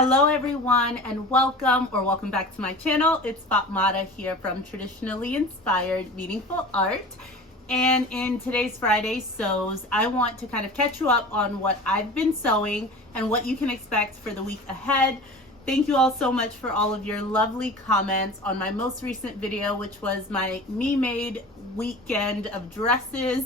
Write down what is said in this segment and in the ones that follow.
Hello everyone and welcome back to my channel. It's Fatmata here from Traditionally Inspired Meaningful Art. And in today's Friday Sews, I want to kind of catch you up on what I've been sewing and what you can expect for the week ahead. Thank you all so much for all of your lovely comments on my most recent video, which was my me-made weekend of dresses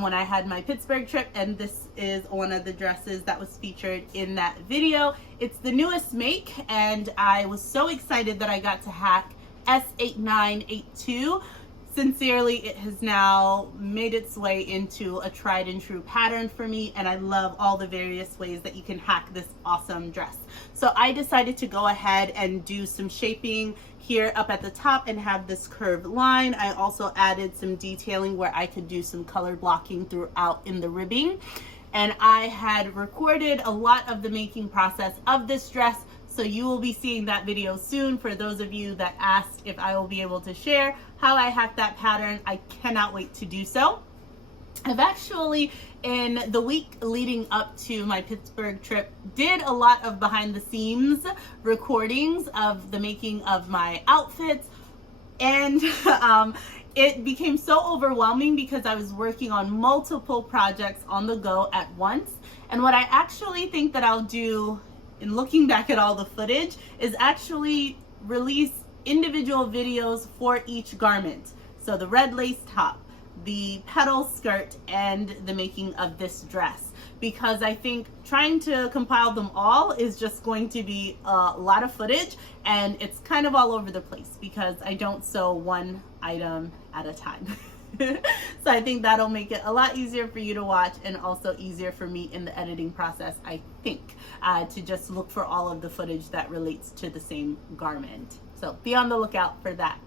when I had my Pittsburgh trip, and this is one of the dresses that was featured in that video. It's the newest make, and I was so excited that I got to hack S8982. Sincerely, it has now made its way into a tried and true pattern for me, and I love all the various ways that you can hack this awesome dress. So I decided to go ahead and do some shaping here up at the top and have this curved line. I also added some detailing where I could do some color blocking throughout in the ribbing. And I had recorded a lot of the making process of this dress, so you will be seeing that video soon. For those of you that asked if I will be able to share how I hacked that pattern, I cannot wait to do so. I've actually, in the week leading up to my Pittsburgh trip, did a lot of behind the scenes recordings of the making of my outfits, and it became so overwhelming because I was working on multiple projects on the go at once. And what I actually think that I'll do in looking back at all the footage is actually release individual videos for each garment. So the red lace top, the petal skirt, and the making of this dress, because I think trying to compile them all is just going to be a lot of footage, and it's kind of all over the place because I don't sew one item at a time. So I think that'll make it a lot easier for you to watch, and also easier for me in the editing process, I think, to just look for all of the footage that relates to the same garment. So be on the lookout for that.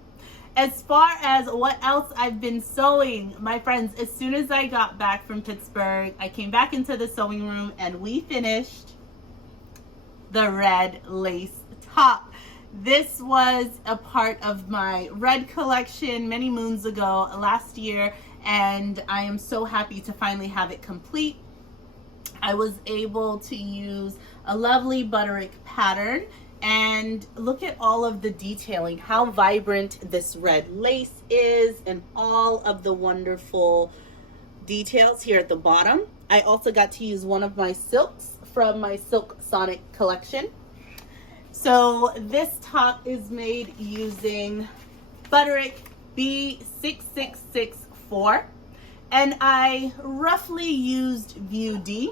As far as what else I've been sewing, my friends, as soon as I got back from Pittsburgh, I came back into the sewing room and we finished the red lace top. This was a part of my red collection many moons ago, last year, and I am so happy to finally have it complete. I was able to use a lovely butterick pattern, and look at all of the detailing, how vibrant this red lace is, and all of the wonderful details here at the bottom. I also got to use one of my silks from my Silk Sonic collection. So this top is made using butterick B6664, and I roughly used View D,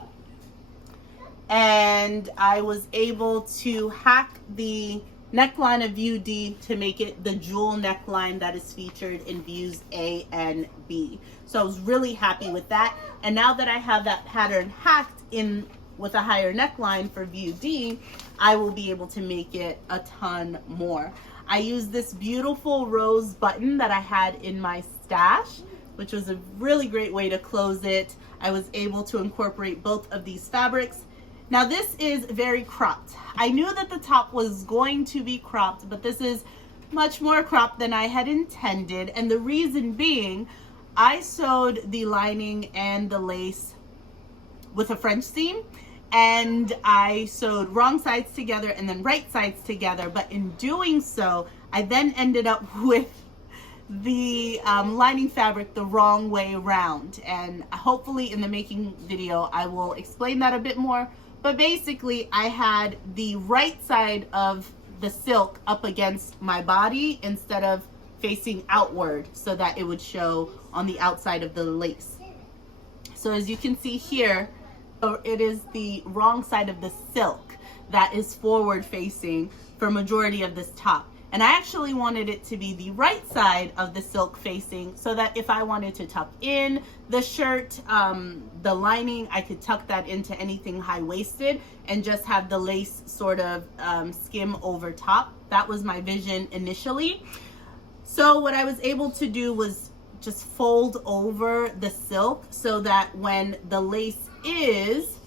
and I was able to hack the neckline of View D to make it the jewel neckline that is featured in Views A and B. So I was really happy with that, and now that I have that pattern hacked in with a higher neckline for View D, I will be able to make it a ton more. I used this beautiful rose button that I had in my stash, which was a really great way to close it. I was able to incorporate both of these fabrics. Now this is very cropped. I knew that the top was going to be cropped, but this is much more cropped than I had intended, and the reason being, I sewed the lining and the lace with a French seam, and I sewed wrong sides together and then right sides together, but in doing so, I then ended up with the lining fabric the wrong way around, and hopefully in the making video I will explain that a bit more. But basically, I had the right side of the silk up against my body instead of facing outward, so that it would show on the outside of the lace. So as you can see here, it is the wrong side of the silk that is forward facing for majority of this top. And I actually wanted it to be the right side of the silk facing, so that if I wanted to tuck in the shirt, the lining, I could tuck that into anything high-waisted and just have the lace sort of skim over top. That was my vision initially. So what I was able to do was just fold over the silk so that when the lace is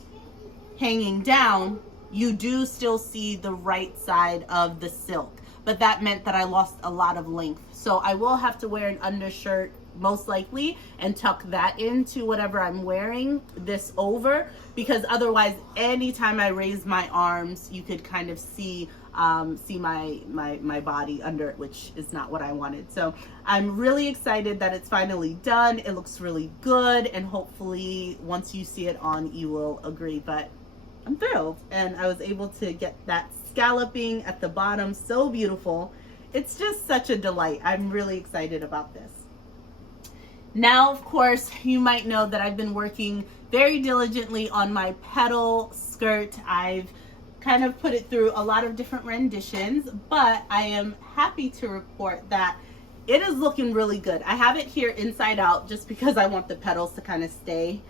hanging down, you do still see the right side of the silk. But that meant that I lost a lot of length. So I will have to wear an undershirt most likely, and tuck that into whatever I'm wearing this over, because otherwise anytime I raise my arms, you could kind of see my body under it, which is not what I wanted. So I'm really excited that it's finally done. It looks really good, and hopefully once you see it on, you will agree. But I'm thrilled, and I was able to get that scalloping at the bottom so beautiful. It's just such a delight. I'm really excited about this. Now, of course, you might know that I've been working very diligently on my Petal skirt. I've kind of put it through a lot of different renditions, but I am happy to report that it is looking really good. I have it here inside out just because I want the petals to kind of stay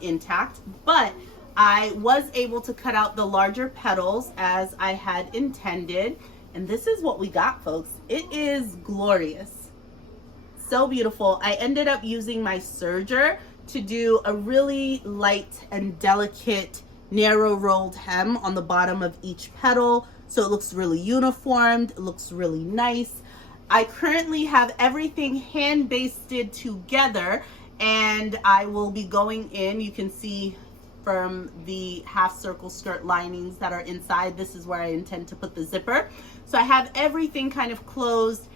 intact, but I was able to cut out the larger petals as I had intended, and this is what we got, folks. It is glorious. So beautiful. I ended up using my serger to do a really light and delicate narrow rolled hem on the bottom of each petal, so it looks really uniformed. It looks really nice. I currently have everything hand basted together, and I will be going in. You can see from the half circle skirt linings that are inside, this is where I intend to put the zipper. So I have everything kind of closed,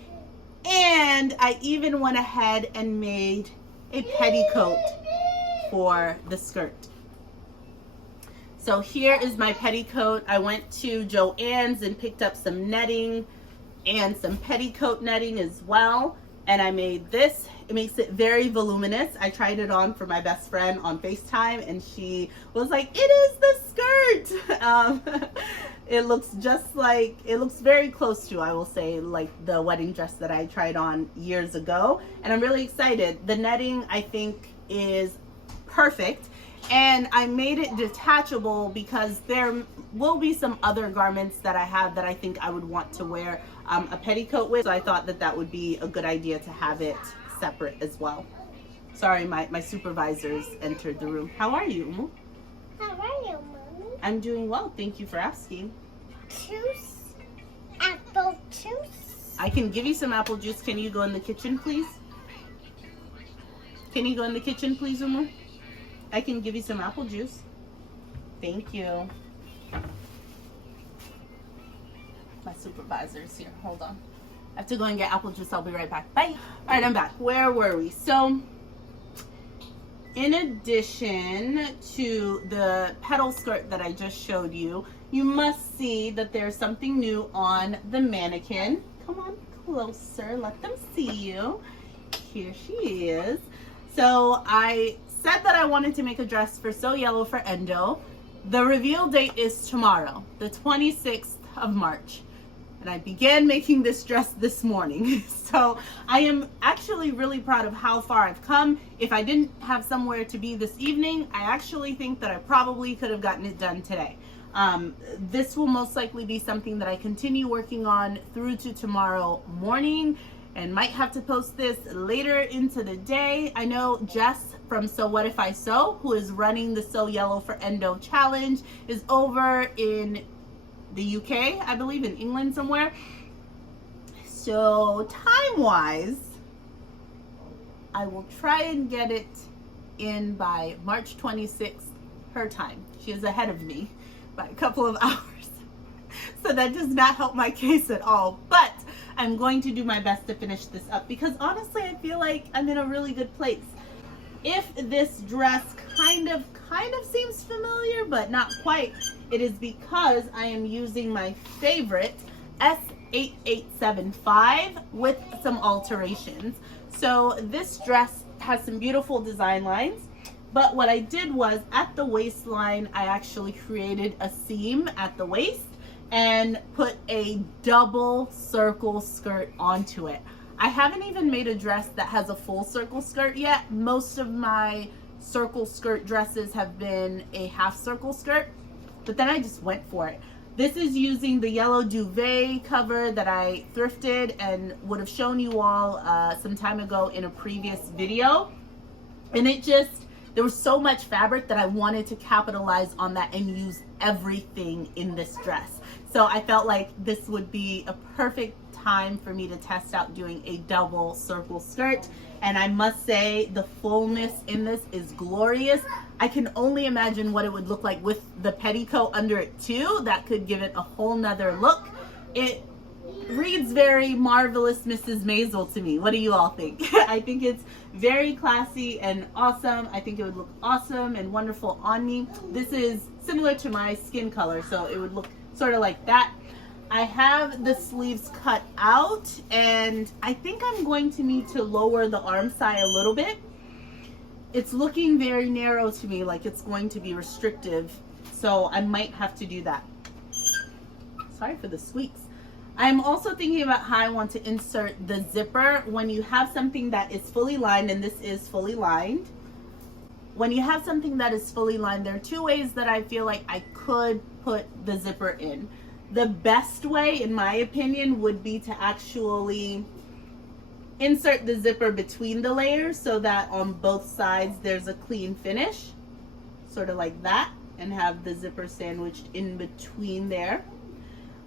and I even went ahead and made a petticoat for the skirt. So here is my petticoat. I went to Joann's and picked up some netting and some petticoat netting as well, and I made this. It makes it very voluminous. I tried it on for my best friend on FaceTime, and she was like, it is the skirt. It looks just like, it looks very close to, I will say, like the wedding dress that I tried on years ago, and I'm really excited. The netting, I think, is perfect. And I made it detachable because there will be some other garments that I have that I think I would want to wear a petticoat with. So I thought that that would be a good idea to have it separate as well. Sorry, my supervisors entered the room. How are you, Umu? How are you, Mommy? I'm doing well. Thank you for asking. Juice? Apple juice? I can give you some apple juice. Can you go in the kitchen, please? Can you go in the kitchen, please, Umu? I can give you some apple juice. Thank you. My supervisor is here. Hold on. I have to go and get apple juice. I'll be right back. Bye. All right, I'm back. Where were we? So, in addition to the petal skirt that I just showed you, you must see that there's something new on the mannequin. Come on closer. Let them see you. Here she is. So, I said that I wanted to make a dress for So Yellow for Endo. The reveal date is tomorrow, the 26th of March. And I began making this dress this morning. So I am actually really proud of how far I've come. If I didn't have somewhere to be this evening, I actually think that I probably could have gotten it done today. This will most likely be something that I continue working on through to tomorrow morning, and might have to post this later into the day. I know Jess from So What If I Sew, who is running the So Yellow for Endo challenge, is over in the UK, I believe, in England somewhere. So time-wise, I will try and get it in by March 26th, her time. She is ahead of me by a couple of hours. So that does not help my case at all. But I'm going to do my best to finish this up, because honestly, I feel like I'm in a really good place. If this dress kind of seems familiar, but not quite, it is because I am using my favorite S8875 with some alterations. So this dress has some beautiful design lines, but what I did was at the waistline, I actually created a seam at the waist and put a double circle skirt onto it. I haven't even made a dress that has a full circle skirt yet. Most of my circle skirt dresses have been a half circle skirt, but then I just went for it. This is using the yellow duvet cover that I thrifted and would have shown you all some time ago in a previous video. And it just there was so much fabric that I wanted to capitalize on that and use everything in this dress. So I felt like this would be a perfect time for me to test out doing a double circle skirt. And I must say the fullness in this is glorious. I can only imagine what it would look like with the petticoat under it too. That could give it a whole nother look. It reads very Marvelous Mrs. Maisel to me. What do you all think? I think it's very classy and awesome. I think it would look awesome and wonderful on me. This is similar to my skin color, so it would look sort of like that. I have the sleeves cut out, and I think I'm going to need to lower the arm side a little bit. It's looking very narrow to me, like it's going to be restrictive, so I might have to do that. Sorry for the squeaks. I'm also thinking about how I want to insert the zipper. When you have something that is fully lined, and this is fully lined, when you have something that is fully lined, there are two ways that I feel like I could put the zipper in. The best way, in my opinion, would be to actually insert the zipper between the layers so that on both sides there's a clean finish, sort of like that, and have the zipper sandwiched in between there.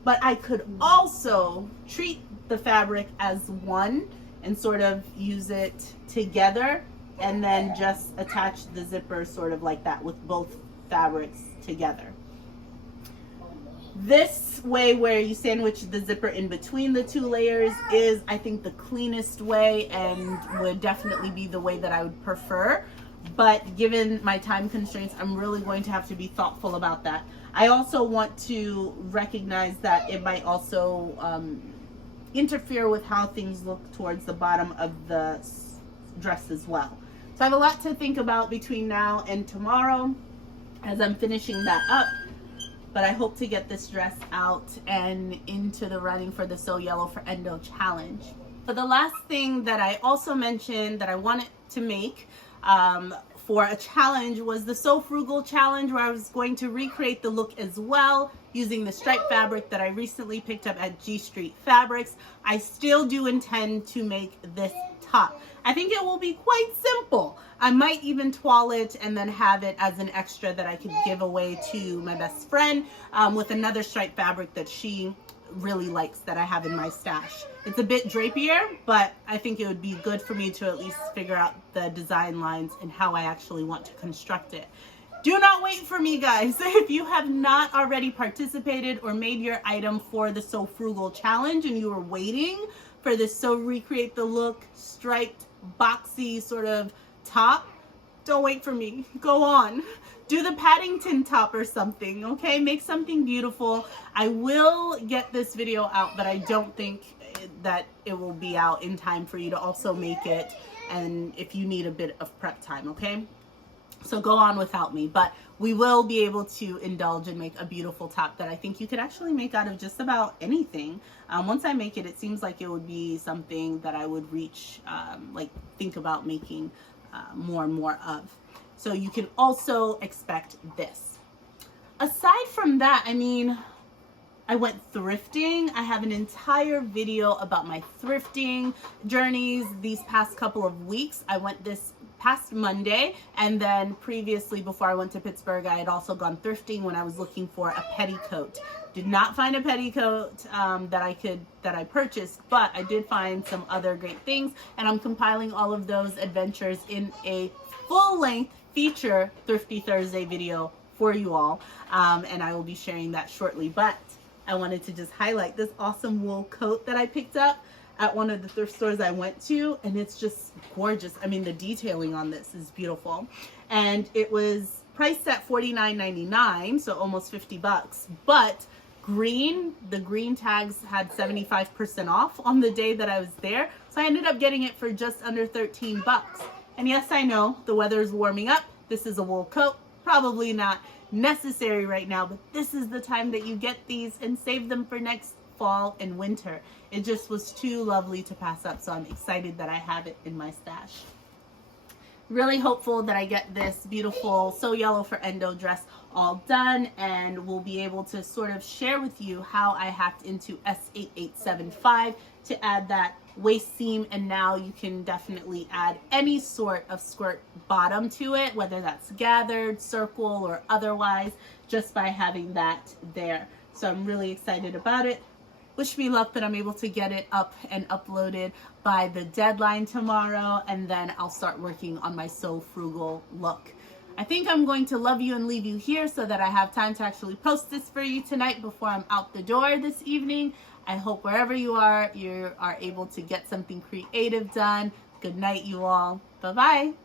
But I could also treat the fabric as one and sort of use it together and then just attach the zipper sort of like that with both fabrics together. This way, where you sandwich the zipper in between the two layers, is I think the cleanest way and would definitely be the way that I would prefer. But given my time constraints, I'm really going to have to be thoughtful about that. I also want to recognize that it might also interfere with how things look towards the bottom of the dress as well. So I have a lot to think about between now and tomorrow as I'm finishing that up. But I hope to get this dress out and into the running for the So Yellow for Endo challenge. But the last thing that I also mentioned that I wanted to make for a challenge was the So Frugal challenge, where I was going to recreate the look as well using the striped fabric that I recently picked up at G Street Fabrics. I still do intend to make this top. I think it will be quite simple. I might even toile it and then have it as an extra that I could give away to my best friend with another striped fabric that she really likes that I have in my stash. It's a bit drapier, but I think it would be good for me to at least figure out the design lines and how I actually want to construct it. Do not wait for me, guys. If you have not already participated or made your item for the So Frugal challenge and you are waiting for this So Recreate the Look striped boxy sort of top, don't wait for me. Go on. Do the Paddington top or something, okay? Make something beautiful. I will get this video out, but I don't think that it will be out in time for you to also make it, and if you need a bit of prep time, okay? So go on without me, but we will be able to indulge and make a beautiful top that I think you could actually make out of just about anything. Once I make it, it seems like it would be something that I would reach, like think about making more and more of. So you can also expect this. Aside from that, I mean, I went thrifting. I have an entire video about my thrifting journeys these past couple of weeks. I went this past Monday, and then previously, before I went to Pittsburgh, I had also gone thrifting when I was looking for a petticoat. Did not find a petticoat that I purchased, but I did find some other great things, and I'm compiling all of those adventures in a full-length feature Thrifty Thursday video for you all, and I will be sharing that shortly. But I wanted to just highlight this awesome wool coat that I picked up at one of the thrift stores I went to, and it's just gorgeous. I mean, the detailing on this is beautiful, and it was priced at $49.99, so almost 50 bucks, but the green tags had 75% off on the day that I was there, so I ended up getting it for just under 13 bucks. And yes, I know the weather is warming up. This is a wool coat, probably not necessary right now, but this is the time that you get these and save them for next fall and winter. It just was too lovely to pass up, so I'm excited that I have it in my stash. Really hopeful that I get this beautiful So Yellow for Endo dress all done, and we'll be able to sort of share with you how I hacked into S8875 to add that waist seam. And now you can definitely add any sort of skirt bottom to it, whether that's gathered, circle, or otherwise, just by having that there. So I'm really excited about it. Wish me luck that I'm able to get it up and uploaded by the deadline tomorrow, and then I'll start working on my So Frugal look. I think I'm going to love you and leave you here so that I have time to actually post this for you tonight before I'm out the door this evening. I hope wherever you are able to get something creative done. Good night, you all. Bye-bye.